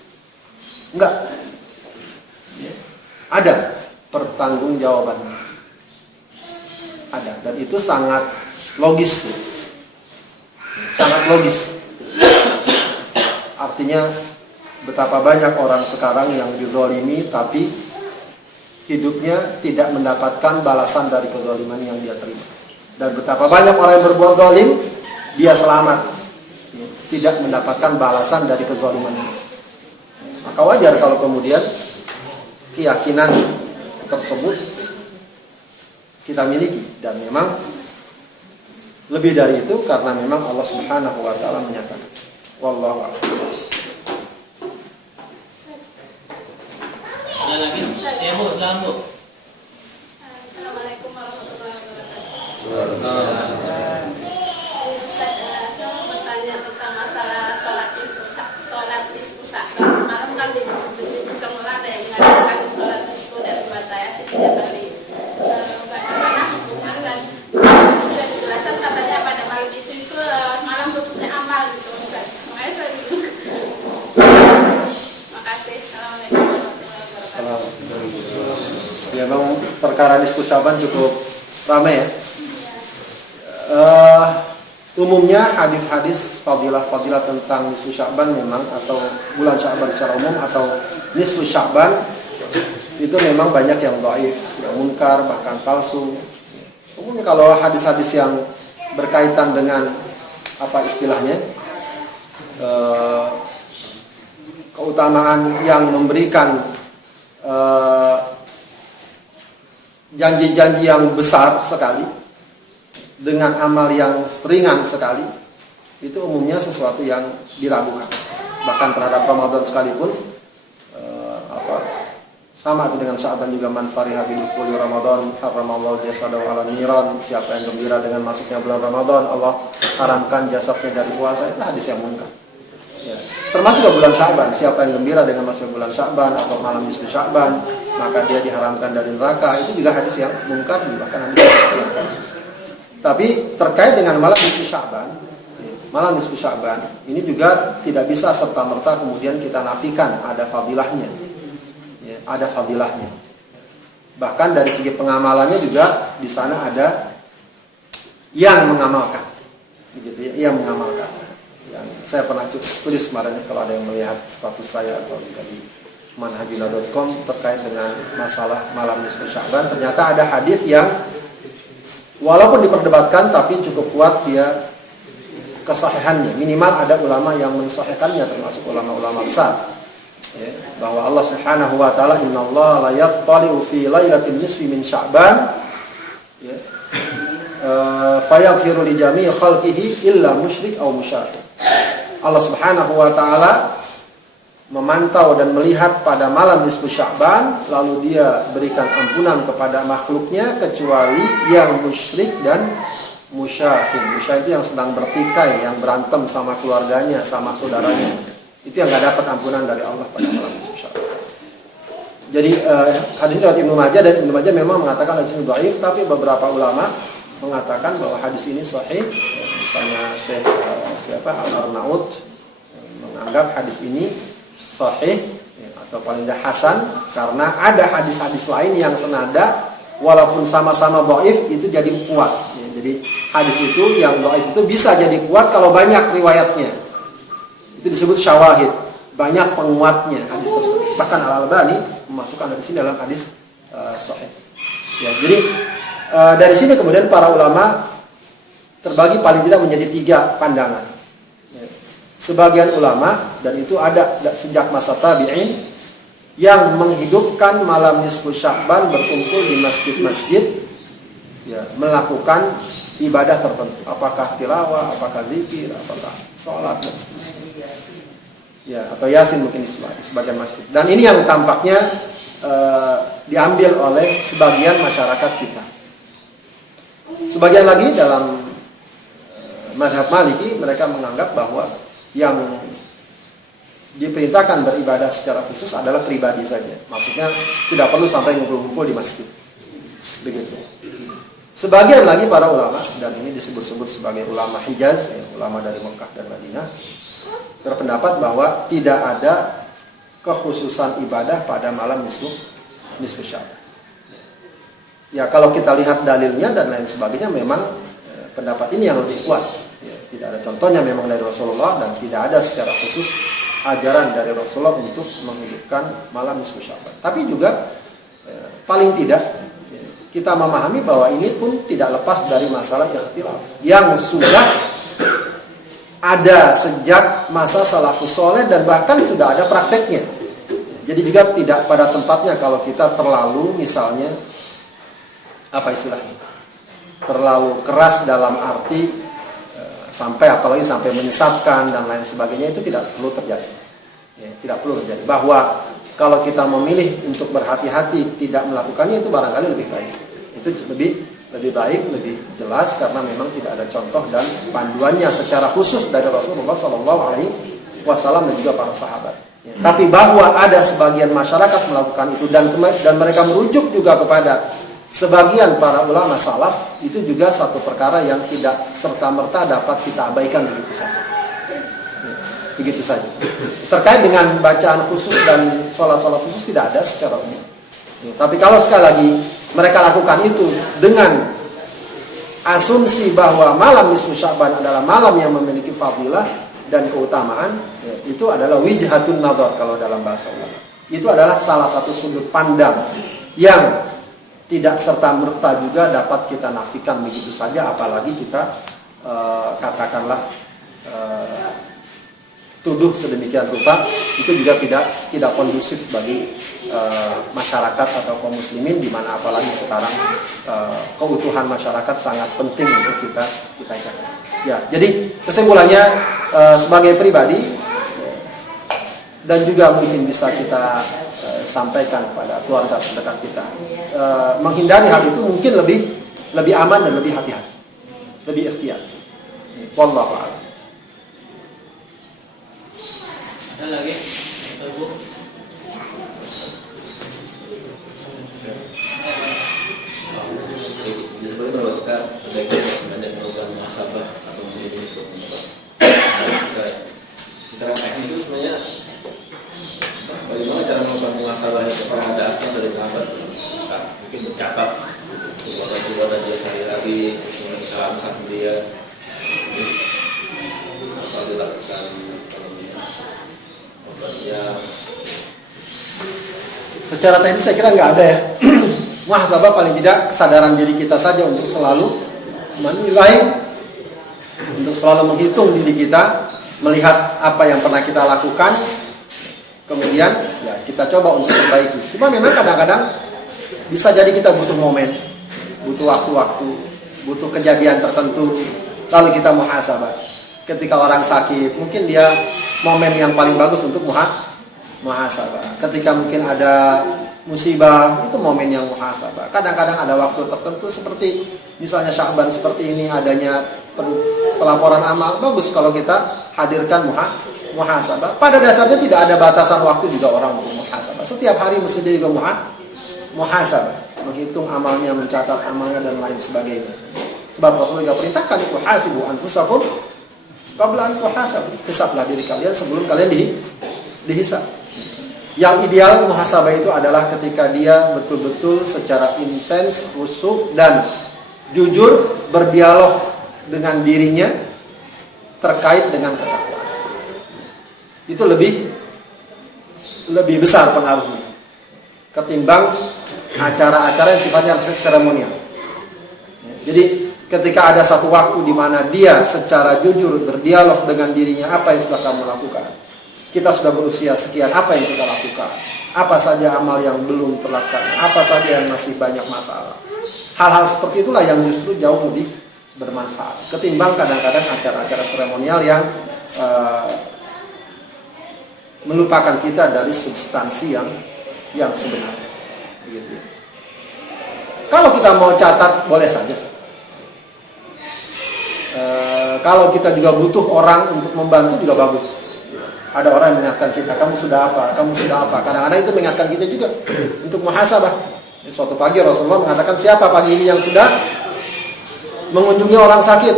Enggak. Ada pertanggungjawaban. Ada, dan itu sangat logis. Sangat logis. Artinya betapa banyak orang sekarang yang dizalimi tapi hidupnya tidak mendapatkan balasan dari kezaliman yang dia terima. Dan betapa banyak orang yang berbuat zalim, dia selamat, tidak mendapatkan balasan dari kezalimannya. Maka wajar kalau kemudian keyakinan tersebut kita miliki, dan memang lebih dari itu karena memang Allah Subhanahu wa taala menyatakan. Wallahu a'lam. Ada lagi? Ya Bu, silakan Bu. Assalamualaikum warahmatullahi wabarakatuh. Waalaikumsalam. Saya mau bertanya tentang masalah sholat isku Sa'ban. Malam kan di masjid semula ada yang mengatakan sholat isku dan dibatasi 3 kali. Bagaimana hukumnya, dan bisa dijelaskan katanya pada malam itu malam bentuknya amal gitu Ustaz. Makanya saya bingung. Makasih. Assalamualaikum warahmatullahi wabarakatuh. Ya, memang perkara nisfu Syaban cukup ramai ya. Umumnya hadis-hadis fadilah-fadilah tentang nisfu Syaban memang, atau bulan Syaban secara umum atau nisfu Syaban, itu memang banyak yang dhaif, yang munkar, bahkan palsu. Umumnya kalau hadis-hadis yang berkaitan dengan apa istilahnya, keutamaan yang memberikan janji-janji yang besar sekali dengan amal yang ringan sekali, itu umumnya sesuatu yang diragukan. Bahkan terhadap Ramadan sekalipun, sama itu dengan Sya'ban juga, man fariha bi dukhuli Ramadan haramallahu jasadahu 'ala niran. Siapa yang gembira dengan masuknya bulan Ramadan, Allah haramkan jasadnya dari puasa. Itu hadis yang munkar. Ya. Termasuk juga bulan Sya'ban, siapa yang gembira dengan masuk bulan Sya'ban atau malam nisfu Sya'ban, maka dia diharamkan dari neraka. Itu juga hadis yang munkar, bahkan hadis yang palsu. Tapi terkait dengan malam nisfu Sya'ban, ini juga tidak bisa serta-merta kemudian kita nafikan ada fadilahnya. Ya, ada fadilahnya. Bahkan dari segi pengamalannya juga di sana ada yang mengamalkan. gitu ya, ia mengamalkan. Yang saya pernah tulis kemarin kalau ada yang melihat status saya atau di manhajuna.com terkait dengan masalah malam nisfu Sya'ban, ternyata ada hadis yang walaupun diperdebatkan tapi cukup kuat dia kesahihannya. Minimal ada ulama yang mensahihkannya termasuk ulama-ulama besar. Ya, bahwa Allah Subhanahu wa taala innallaha la yattali'u fi lailatin nisfi min Sya'ban ya. Fayaghfiru li jami'i khalqihi illa musyrik aw musyahid. Allah Subhanahu wa taala memantau dan melihat pada malam nisfu Sya'ban, lalu dia berikan ampunan kepada makhluknya kecuali yang musyrik dan musyahid. Musyahid itu yang sedang bertikai, yang berantem sama keluarganya, sama saudaranya. Itu yang gak dapat ampunan dari Allah pada malam nisfu Sya'ban. Jadi hadis riwayat Ibnu Majah, dan Ibnu Majah memang mengatakan hadis ini dhaif, tapi beberapa ulama mengatakan bahwa hadis ini sahih. Misalnya Syekh Al-Arnaud menganggap hadis ini sahih atau paling tidak hasan karena ada hadis-hadis lain yang senada walaupun sama-sama dhaif itu jadi kuat. Ya, jadi hadis itu yang dhaif itu bisa jadi kuat kalau banyak riwayatnya. Itu disebut syawahid, banyak penguatnya hadis tersebut. Bahkan Al-Albani memasukkan hadis ini dalam hadis sahih. Ya, jadi dari sini kemudian para ulama terbagi paling tidak menjadi 3 pandangan. Sebagian ulama, dan itu ada sejak masa tabi'in, yang menghidupkan malam nisfu Sya'ban berkumpul di masjid-masjid ya, melakukan ibadah tertentu, apakah tilawah, apakah zikir, apakah sholat dan seterusnya ya, atau yasin mungkin di sebagian masjid. Dan ini yang tampaknya diambil oleh sebagian masyarakat kita. Sebagian lagi dalam mazhab Maliki, mereka menganggap bahwa yang diperintahkan beribadah secara khusus adalah pribadi saja. Maksudnya tidak perlu sampai ngumpul-ngumpul di masjid. Begitu. Sebagian lagi para ulama, dan ini disebut-sebut sebagai ulama Hijaz, ya, ulama dari Mekah dan Madinah, berpendapat bahwa tidak ada kekhususan ibadah pada malam nisfu Sya'ban. Ya, kalau kita lihat dalilnya dan lain sebagainya, memang pendapat ini yang lebih kuat. Ya, tidak ada contohnya memang dari Rasulullah, dan tidak ada secara khusus ajaran dari Rasulullah untuk menghidupkan malam nisfu Sya'ban. Tapi juga paling tidak kita memahami bahwa ini pun tidak lepas dari masalah ikhtilaf yang sudah ada sejak masa salafus soleh dan bahkan sudah ada prakteknya. Jadi juga tidak pada tempatnya kalau kita terlalu misalnya apa istilahnya, terlalu keras dalam arti sampai apalagi sampai menyesatkan dan lain sebagainya, itu tidak perlu terjadi. Ya, tidak perlu terjadi. Bahwa kalau kita memilih untuk berhati-hati tidak melakukannya, itu barangkali lebih baik. Itu lebih baik, lebih jelas karena memang tidak ada contoh dan panduannya secara khusus dari Rasulullah SAW dan juga para sahabat. Ya, tapi bahwa ada sebagian masyarakat melakukan itu dan mereka merujuk juga kepada sebagian para ulama salaf, itu juga satu perkara yang tidak serta-merta dapat kita abaikan begitu saja. Begitu saja. Terkait dengan bacaan khusus dan sholat-sholat khusus tidak ada secara umum. Tapi kalau sekali lagi mereka lakukan itu dengan asumsi bahwa malam nisfu Sya'ban adalah malam yang memiliki fadilah dan keutamaan, ya, itu adalah wijhatun nadhar kalau dalam bahasa ulama. Itu adalah salah satu sudut pandang yang tidak serta-merta juga dapat kita nafikan begitu saja, apalagi kita katakanlah tuduh sedemikian rupa, itu juga tidak kondusif bagi masyarakat atau kaum muslimin, di mana apalagi sekarang keutuhan masyarakat sangat penting untuk kita jaga. Ya, jadi kesimpulannya sebagai pribadi dan juga mungkin bisa kita sampaikan kepada keluarga terdekat kita, menghindari hal itu mungkin lebih aman dan lebih hati-hati, lebih ikhtiar. Wallahu a'lam. Ada lagi? Ibu? Sebenarnya kalau kita sebaiknya banyak melakukan muhasabah atau menjadi secara teknis itu sebenarnya bagaimana cara melakukan muhasabah itu? Kalau ada asal dari sahabat, mungkin mencatat kepada dia sehari-hari, salam dia. Ya, Secara teknis saya kira nggak ada ya. Muhasabah paling tidak kesadaran diri kita saja untuk selalu menilai, untuk selalu menghitung diri kita, melihat apa yang pernah kita lakukan, kemudian ya kita coba untuk perbaiki. Cuma memang kadang-kadang bisa jadi kita butuh momen, butuh waktu-waktu, butuh kejadian tertentu, lalu kita muhasabah. Ketika orang sakit, mungkin dia momen yang paling bagus untuk muhasabah. Ketika mungkin ada musibah, itu momen yang muhasabah. Kadang-kadang ada waktu tertentu seperti misalnya Sya'ban seperti ini, adanya pelaporan amal, bagus kalau kita hadirkan muhasabah. Pada dasarnya tidak ada batasan waktu juga orang untuk muhasabah. Setiap hari mesti dia juga muhasabah, menghitung amalnya, mencatat amalnya dan lain sebagainya. Sebab Rasulullah perintahkan itu hasibu anfusakum qabla an tuhasabu. Hisablah diri kalian sebelum kalian dihisab. Yang ideal muhasabah itu adalah ketika dia betul-betul secara intens, khusyuk dan jujur berdialog dengan dirinya terkait dengan ketakwaan. Itu lebih besar pengaruhnya ketimbang acara-acara yang sifatnya seremonial. Jadi ketika ada satu waktu di mana dia secara jujur berdialog dengan dirinya, apa yang sudah kamu lakukan? Kita sudah berusia sekian, apa yang kita lakukan? Apa saja amal yang belum terlaksana? Apa saja yang masih banyak masalah? Hal-hal seperti itulah yang justru jauh lebih bermanfaat ketimbang kadang-kadang acara-acara seremonial yang melupakan kita dari substansi yang sebenarnya. Begitu. Kalau kita mau catat, boleh saja. Kalau kita juga butuh orang untuk membantu juga bagus. Ada orang yang mengingatkan kita, kamu sudah apa, kamu sudah apa. Kadang-kadang itu mengingatkan kita juga untuk muhasabah. Suatu pagi Rasulullah mengatakan, siapa pagi ini yang sudah mengunjungi orang sakit?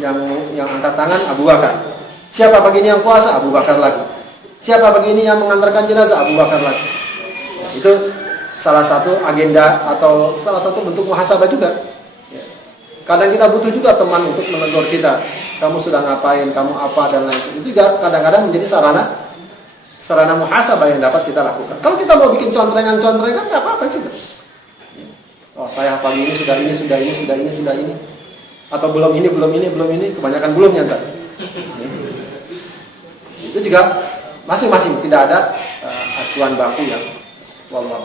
Yang angkat tangan, Abu Bakar. Siapa pagi ini yang puasa? Abu Bakar lagi. Siapa pagi ini yang mengantarkan jenazah? Abu Bakar lagi. Itu salah satu agenda atau salah satu bentuk muhasabah juga. Kadang kita butuh juga teman untuk menegur kita. Kamu sudah ngapain, kamu apa, dan lain sebagainya. Itu juga kadang-kadang menjadi sarana muhasabah yang dapat kita lakukan. Kalau kita mau bikin contrengan-contrengan, nggak apa-apa juga. Oh, saya pagi ini sudah ini. Atau belum ini. Kebanyakan belumnya ntar. Itu juga masing-masing tidak ada acuan baku yang wallah.